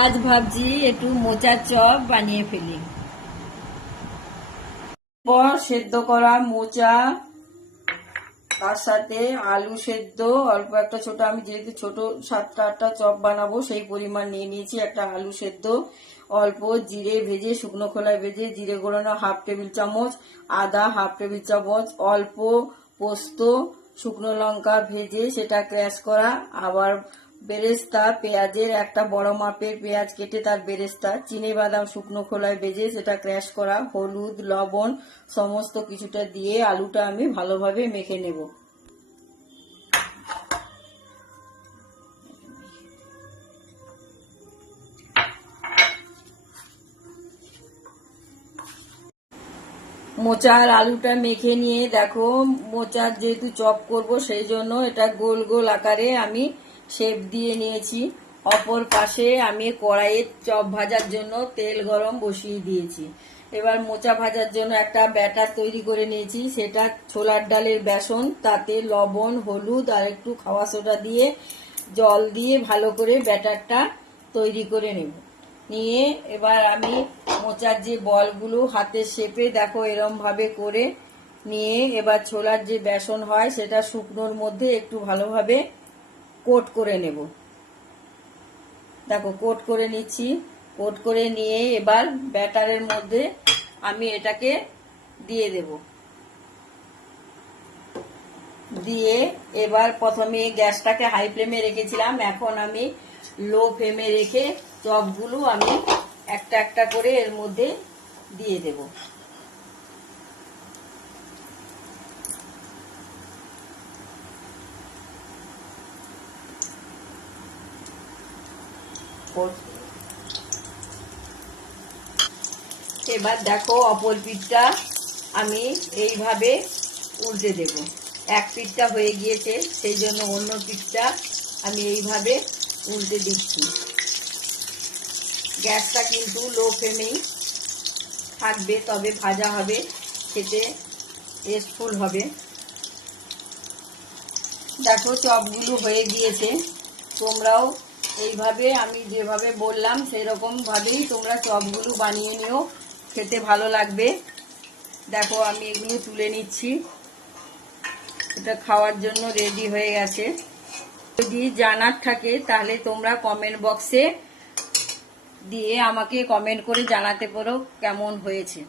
আজ ভাবছি একটু মোচার চপ বানিয়ে ফেলি। সেদ্ধ করা মোচা, তার সাথে আলু সেদ্ধ অল্প একটা ছোট, আমি যেহেতু ছোট 7-8টা চপ বানাবো সেই পরিমাণ নিয়ে নিয়েছি। একটা আলু সেদ্ধ, অল্প জিরে ভেজে, শুকনো খোলায় ভেজে জিরে গোড়ানো 1/2 টেবিল চামচ, আদা 1/2 টেবিল চামচ, অল্প পোস্ত, শুকনো লঙ্কা ভেজে সেটা ক্র্যাশ করা, আবার বেরেস্তা, পেঁয়াজের একটা বড় মাপের পেঁয়াজ কেটে তার বেরেস্তা, চিনেবাদাম শুকনো খোলায় ভেজে সেটা ক্র্যাশ করা, হলুদ লবণ সমস্ত কিছুটা দিয়ে আলুটা আমি ভালোভাবে মেখে নেব। মোচার আলুটা মেখে নিয়ে দেখো, মোচার যেহেতু চপ করব সেই জন্য এটা গোল গোল আকারে আমি শেপ দিয়ে নিয়েছি। অপর পাশে আমি কড়াইয়ে চপ ভাজার জন্য তেল গরম বসিয়ে দিয়েছি। এবার মোচা ভাজার জন্য একটা ব্যাটার তৈরি করে নিয়েছি। সেটা ছোলার ডালের বেসন, তাতে লবণ, হলুদ আর একটু খাওয়া সোডা দিয়ে জল দিয়ে ভালো করে ব্যাটারটা তৈরি করে নেব। নিয়ে এবার আমি মোচার যে বলগুলো হাতের শেপে দেখো এরম ভাবে করে নিয়ে এবার ছোলার যে বেসন হয় সেটা শুকনোর মধ্যে একটু ভালোভাবে কোট করে নেব। দেখো কোট করে নিচ্ছি। কোট করে নিয়ে এবার ব্যাটারের মধ্যে আমি এটাকে দিয়ে দেব। দিয়ে এবার প্রথমে গ্যাসটাকে হাই ফ্লেমে রেখেছিলাম, এখন আমি লো ফ্লেমে রেখে চপগুলো আমি একটা একটা করে এর মধ্যে দিয়ে দেব। এবার দেখো অপর পিঠটা আমি এইভাবে উল্টে দেব। এক পিঠটা হয়ে গিয়েছে সেই জন্য অন্য পিঠটা আমি এইভাবে উল্টে দিচ্ছি। গ্যাসটা কিন্তু লো ফ্লেমেই থাকবে, তবে ভাজা হবে, খেতে টেস্টফুল হবে। দেখো চপগুলো হয়ে গিয়েছে। তোমরাও এইভাবে আমি যেভাবে বললাম সেরকম ভাবেই তোমরা চপগুলো বানিয়ে নিও, খেতে ভালো লাগবে। দেখো আমি এগুলো তুলে নিচ্ছি, এটা খাওয়ার জন্য রেডি হয়ে গেছে। যদি জানার থাকে তাহলে তোমরা কমেন্ট বক্সে দিয়ে আমাকে কমেন্ট করে জানাতে পারো কেমন হয়েছে।